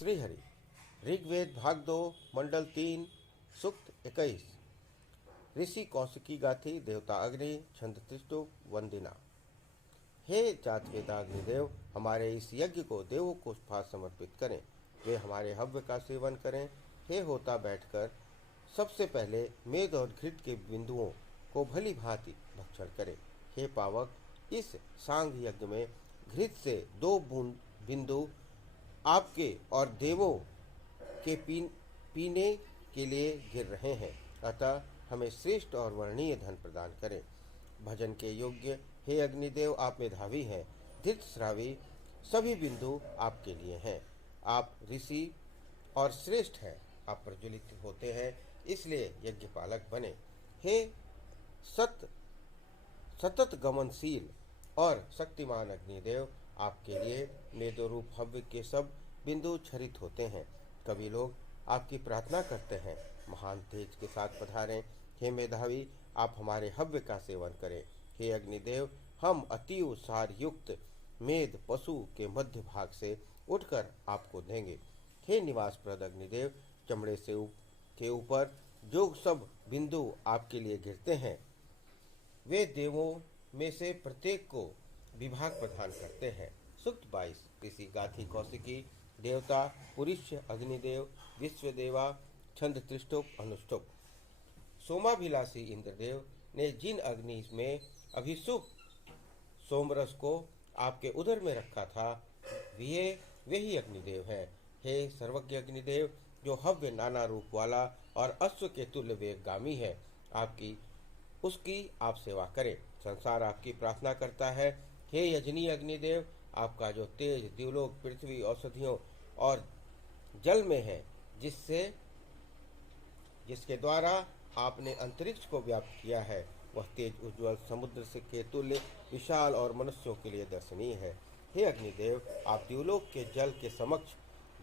श्रीहरि। ऋग्वेद भाग 2 मंडल 3 सूक्त 21। ऋषि कौशिकी गाथी देवता अग्नि छंद त्रिष्टु वंदिना। हे जातवेदा अग्निदेव, हमारे इस यज्ञ को देवों को समर्पित करें, वे हमारे हव्य का सेवन करें। हे होता बैठकर सबसे पहले मेद और घृत के बिंदुओं को भली भांति भक्षण करें। हे पावक, इस सांग यज्ञ में घृत से 2 बिंदु आपके और देवों के पीने के लिए गिर रहे हैं, अतः हमें श्रेष्ठ और वर्णीय धन प्रदान करें। भजन के योग्य हे अग्निदेव, आप मेधावी हैं, धृतश्रावी सभी बिंदु आपके लिए हैं। आप ऋषि और श्रेष्ठ हैं, आप प्रज्वलित होते हैं, इसलिए यज्ञपालक बने। हे सतत गमनशील और शक्तिमान अग्निदेव, आपके लिए मेदो रूप हव्य के सब बिंदु क्षरित होते हैं। कभी लोग आपकी प्रार्थना करते हैं, महान तेज के साथ पधारें। हे मेधावी, आप हमारे हव्य का सेवन करें। हे अग्निदेव, हम अतीव सार युक्त मेद पशु के मध्य भाग से उठकर आपको देंगे। हे निवासप्रद अग्निदेव, चमड़े के ऊपर जो सब बिंदु आपके लिए गिरते हैं, वे देवों में से प्रत्येक को विभाग प्रदान करते हैं। सूक्त 22। ऋषि गाथी कौशिकी देवता पुरुष्य अग्निदेव विश्वदेवा छंद त्रिष्टुप अनुष्टुप। सोमाभिलाषी इंद्रदेव ने जिन अग्नि में अभिषुक सोमरस को आपके उदर में रखा था, वे ही अग्निदेव हैं। हे सर्वज्ञ अग्निदेव, जो हव्य नाना रूप वाला और अश्व के तुल्य वेगगामी है, उसकी आप सेवा करें। संसार आपकी प्रार्थना करता है। हे यजनीय अग्निदेव, आपका जो तेज द्युलोक पृथ्वी औषधियों और जल में है, जिसके द्वारा आपने अंतरिक्ष को व्याप्त किया है, वह तेज उज्ज्वल समुद्र से के तुल्य विशाल और मनुष्यों के लिए दर्शनीय है। हे अग्निदेव, आप द्युलोक के जल के समक्ष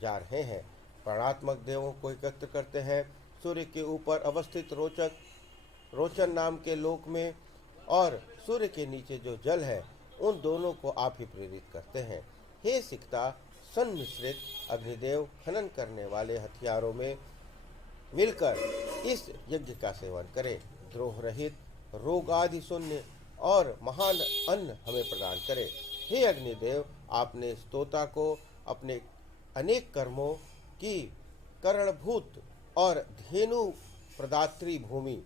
जा रहे हैं, प्राणात्मक देवों को एकत्र करते हैं। सूर्य के ऊपर अवस्थित रोचन नाम के लोक में और सूर्य के नीचे जो जल है, उन दोनों को आप ही प्रेरित करते हैं। हे सिकता सन्मिश्रित अग्निदेव, खनन करने वाले हथियारों में मिलकर इस यज्ञ का सेवन करें। द्रोह रहित, रोग आदि शून्य और महान अन्न हमें प्रदान करें। हे अग्निदेव, आपने स्तोता को अपने अनेक कर्मों की करणभूत और धेनु प्रदात्री भूमि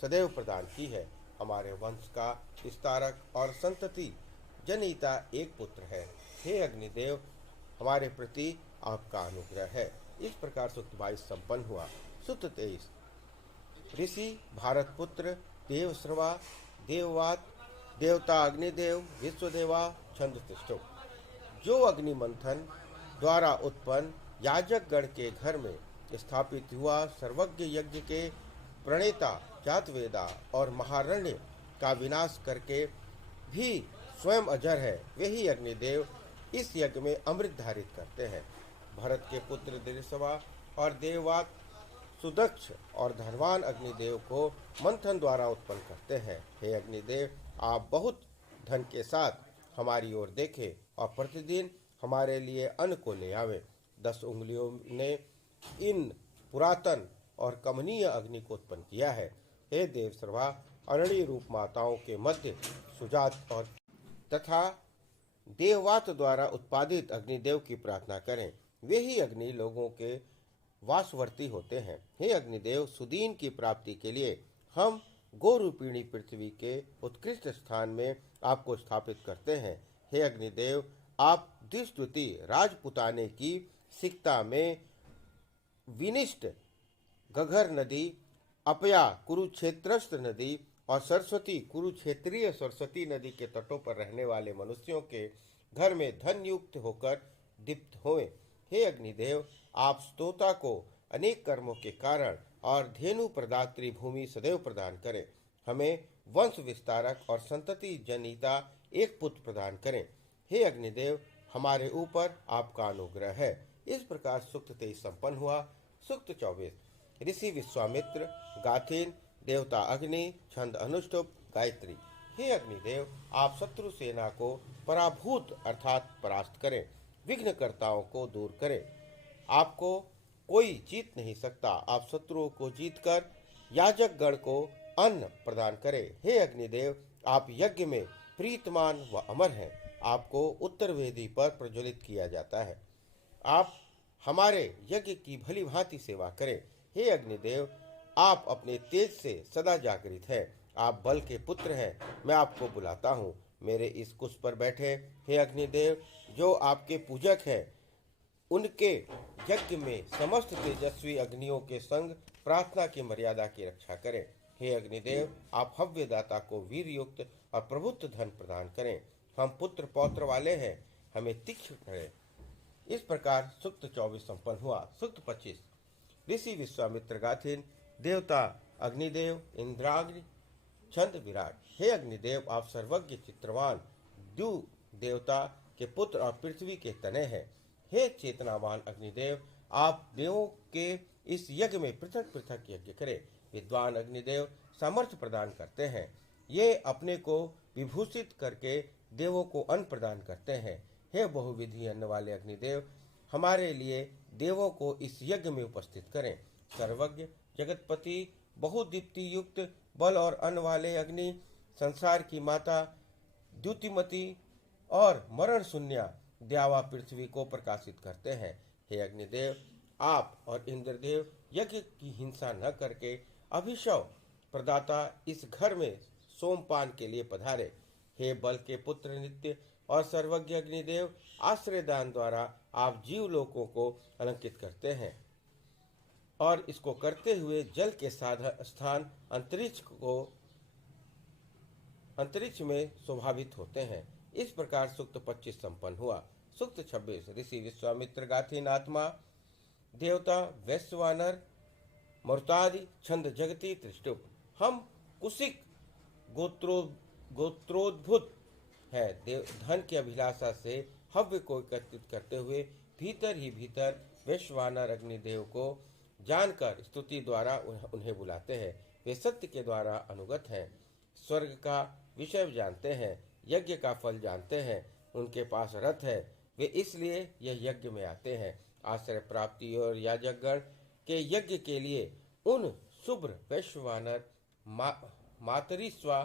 सदैव प्रदान की है। हमारे वंश का विस्तारक और संतति जनयिता एक पुत्र है। हे अग्निदेव, हमारे प्रति आपका अनुग्रह है। इस प्रकार सूक्त 22 संपन्न हुआ। सूक्त 23। ऋषि भारत पुत्र देवश्रवा देववात देवता अग्निदेव विश्वदेवा छंद त्रिष्टुप। जो अग्नि मंथन द्वारा उत्पन्न याजक गण के घर में स्थापित हुआ सर्वज्ञ यज्ञ के प्रणेता जातवेदा और महारण्य का विनाश करके भी स्वयं अजर है, वही अग्निदेव इस यज्ञ में अमृत धारित करते हैं। भरत के पुत्र दिरसवा और देववात सुदक्ष और धनवान अग्निदेव को मंथन द्वारा उत्पन्न करते हैं। हे अग्निदेव, आप बहुत धन के साथ हमारी ओर देखें और प्रतिदिन हमारे लिए अन्न को ले आवे। 10 उंगलियों ने इन पुरातन और कमनीय अग्नि को उत्पन्न किया है। हे देवश्रवा, अरणीय रूप माताओं के मध्य सुजात और तथा देववात द्वारा उत्पादित अग्निदेव की प्रार्थना करें, वे ही अग्नि लोगों के वासवर्ती होते हैं। हे अग्निदेव, सुदीन की प्राप्ति के लिए हम गोरूपिणी पृथ्वी के उत्कृष्ट स्थान में आपको स्थापित करते हैं। हे अग्निदेव, आप द्विस्तुति राजपुताने की सिकता में विनिष्ट गघर नदी, अपया कुरुक्षेत्रस्थ नदी और सरस्वती कुरुक्षेत्रीय सरस्वती नदी के तटों पर रहने वाले मनुष्यों के घर में धन युक्त होकर दीप्त होएं। हे अग्निदेव, आप स्तोता को अनेक कर्मों के कारण और धेनु प्रदात्री भूमि सदैव प्रदान करें। हमें वंश विस्तारक और संतति जनिता एक पुत्र प्रदान करें। हे अग्निदेव, हमारे ऊपर आपका अनुग्रह है। इस प्रकार सूक्त 23 संपन्न हुआ। सूक्त 24। ऋषि विश्वामित्र गाथिन देवता अग्नि छंद अनुष्टुप गायत्री। हे अग्निदेव, आप शत्रु सेना को पराभूत अर्थात परास्त करें, विघ्नकर्ताओं को दूर करें, आपको कोई जीत नहीं सकता। आप शत्रुओं को जीतकर याजक गण को अन्न प्रदान करें। हे अग्निदेव, आप यज्ञ में प्रीतमान व अमर हैं। आपको उत्तर वेदी पर प्रज्वलित किया जाता है। आप हमारे यज्ञ की भली भांति सेवा करें। हे अग्निदेव, आप अपने तेज से सदा जागृत हैं। आप बल के पुत्र हैं। मैं आपको बुलाता हूँ। मेरे इस कुश पर बैठे हे अग्निदेव, जो आपके पूजक हैं, उनके यज्ञ में समस्त तेजस्वी अग्नियों के संग प्रार्थना की मर्यादा की रक्षा करें। हे अग्निदेव, आप हव्यदाता को वीर युक्त और प्रभुत्व धन प्रदान करें। हम पुत्र पौत्र वाले हैं, हमें तीक्ष्ण करें। इस प्रकार सूक्त 24 संपन्न हुआ। सूक्त 25 ऋषि विश्वामित्र गाथिन। देवता अग्निदेव इंद्राग्नि छंद विराट। हे अग्निदेव, आप सर्वज्ञ चित्रवान द्यु देवता के पुत्र और पृथ्वी के तने हैं। हे चेतनावान अग्निदेव, आप देवों के इस यज्ञ में पृथक पृथक यज्ञ करें। विद्वान अग्निदेव सामर्थ्य प्रदान करते हैं। ये अपने को विभूषित करके देवों को अन्न प्रदान करते हैं। हे बहुविधि अन्न वाले अग्निदेव, हमारे लिए देवों को इस यज्ञ में उपस्थित करें। सर्वज्ञ जगतपति बहुदीप्ति युक्त बल और अन्न वाले अग्नि, संसार की माता द्युतिमती और मरण शून्या द्यावा पृथ्वी को प्रकाशित करते हैं। हे अग्निदेव, आप और इंद्रदेव यज्ञ की हिंसा न करके अभिशव प्रदाता इस घर में सोमपान के लिए पधारे। हे बल के पुत्र नित्य और सर्वज्ञ अग्निदेव, आश्रय दान द्वारा आप जीव लोकों को अलंकित करते हैं और इसको करते हुए जल के स्थान अंतरिक्ष में स्वभावित होते हैं। इस प्रकार सूक्त 25 संपन्न हुआ। सूक्त 26 ऋषि विश्वामित्र गाथिन आत्मा देवता वैश्वानर मरुतादि छंद जगती त्रिष्टुप। हम कुशिक गोत्रोद्भुत है। धन की अभिलाषा से हव्य को एकत्रित करते हुए भीतर ही भीतर वैश्वानर अग्निदेव को जानकर स्तुति द्वारा उन्हें बुलाते हैं। वे सत्य के द्वारा अनुगत हैं, स्वर्ग का विषय जानते हैं, यज्ञ का फल जानते हैं। उनके पास रथ है, वे इसलिए यह यज्ञ में आते हैं। आश्रय प्राप्ति और याजकगण के यज्ञ के लिए उन शुभ्र वैश्वानर मातरिस्वा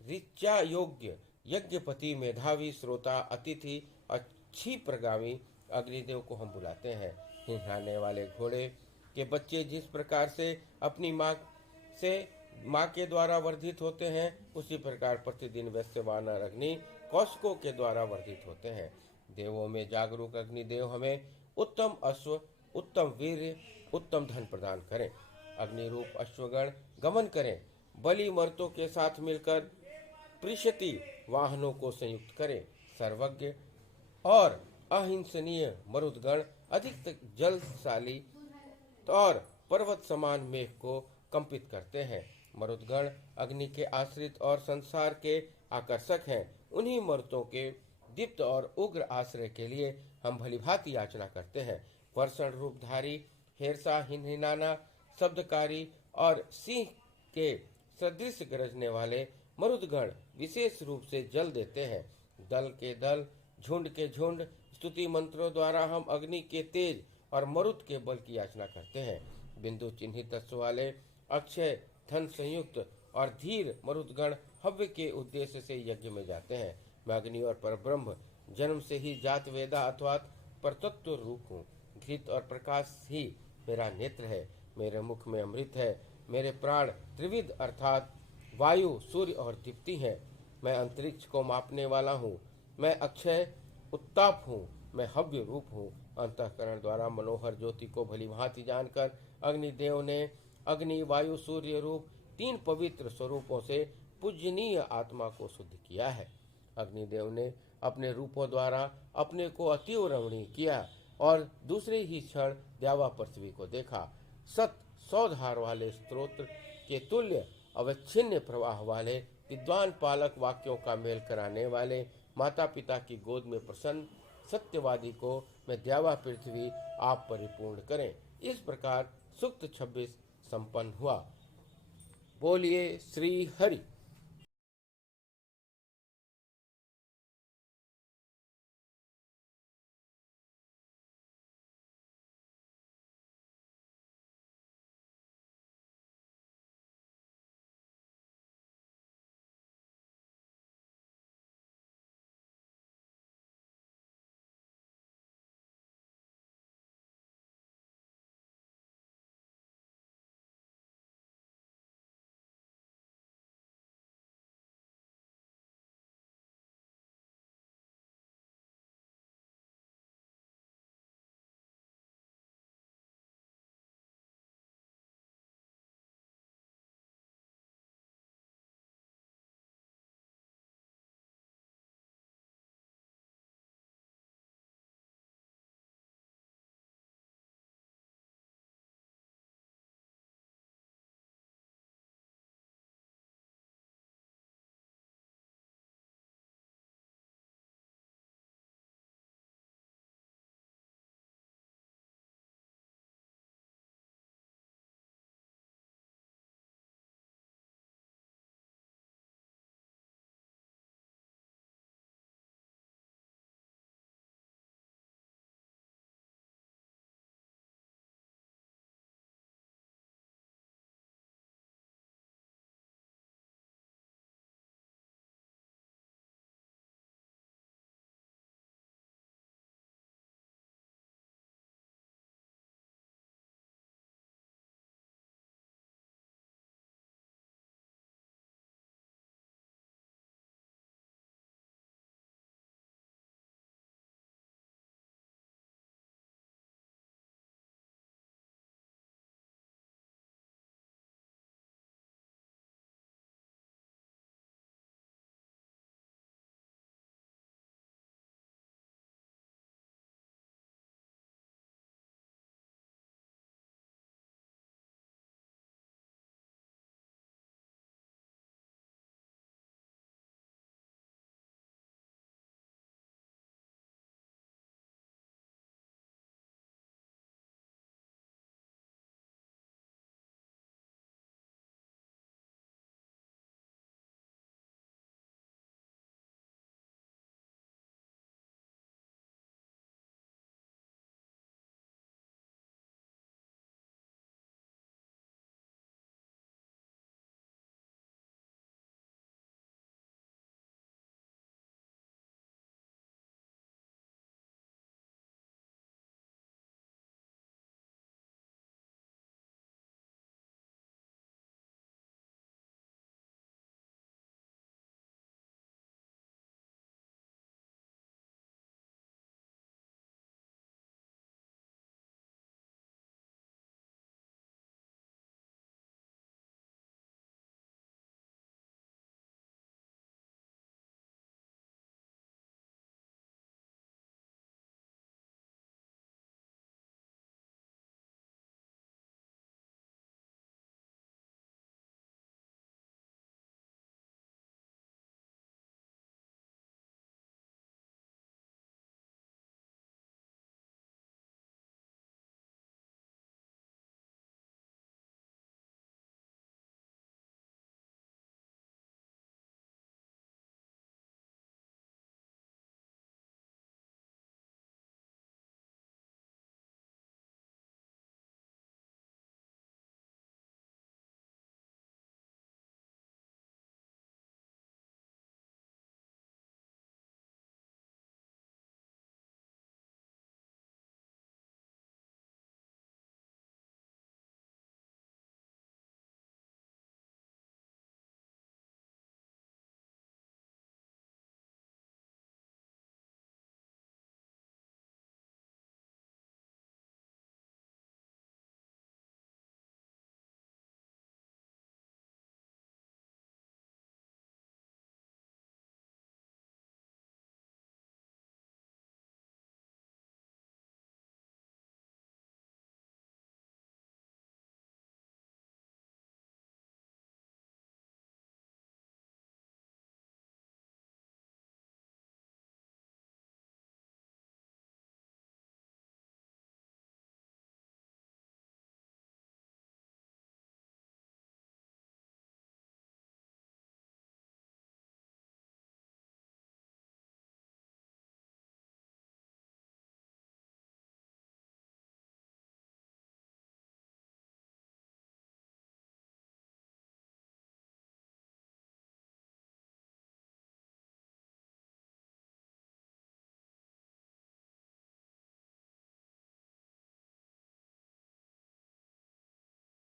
ऋचा योग्य यज्ञपति मेधावी श्रोता अतिथि अच्छी प्रगामी अग्निदेव को हम बुलाते हैं। हिंसाने वाले घोड़े के बच्चे जिस प्रकार से अपनी माँ के द्वारा वर्धित होते हैं, उसी प्रकार प्रतिदिन वैश्वानर अग्नि कौशिकों के द्वारा वर्धित होते हैं। देवों में जागरूक अग्निदेव हमें उत्तम अश्व, उत्तम वीर्य, उत्तम धन प्रदान करें। अग्निरूप अश्वगण गमन करें। बलि मर्तों के साथ मिलकर प्रिशति वाहनों को संयुक्त करें। सर्वज्ञ और अहिंसनीय मरुदगण अधिक जलशाली और पर्वत समान मेघ को कंपित करते हैं। मरुदगण अग्नि के आश्रित और संसार के आकर्षक हैं। उन्हीं मरुतों के दीप्त और उग्र आश्रय के लिए हम भलीभांति याचना करते हैं। वर्षण रूपधारी हेरसा हिनहिनाना शब्दकारी और सिंह के सदृश गरजने वाले मरुदगण विशेष रूप से जल देते हैं। दल के दल, झुंड के झुंड स्तुति मंत्रों द्वारा हम अग्नि के तेज और मरुत के बल की याचना करते हैं। बिंदु चिन्हित तत्व वाले अक्षय धन संयुक्त और धीर मरुदगण हव्य के उद्देश्य से यज्ञ में जाते हैं। मैं अग्नि और परब्रह्म जन्म से ही जात वेदा अथवा परतत्व रूप हूँ। घृत और प्रकाश ही मेरा नेत्र है। मेरे मुख में अमृत है। मेरे प्राण त्रिविध अर्थात वायु, सूर्य और दीप्ति हैं। मैं अंतरिक्ष को मापने वाला हूँ। मैं अक्षय उत्ताप हूँ। मैं हव्य रूप हूँ। अंतःकरण द्वारा मनोहर ज्योति को भली भांति जानकर अग्निदेव ने अग्नि, वायु, सूर्य रूप 3 पवित्र स्वरूपों से पूजनीय आत्मा को शुद्ध किया है। अग्निदेव ने अपने रूपों द्वारा अपने को अतीव रमणीय किया और दूसरे ही क्षण द्यावा पृथ्वी को देखा। सौधार वाले स्तोत्र के तुल्य अवच्छिन्न प्रवाह वाले विद्वान पालक वाक्यों का मेल कराने वाले माता पिता की गोद में प्रसन्न सत्यवादी को मैं द्यावा पृथ्वी आप परिपूर्ण करें। इस प्रकार सूक्त 26 संपन्न हुआ। बोलिए श्री हरि।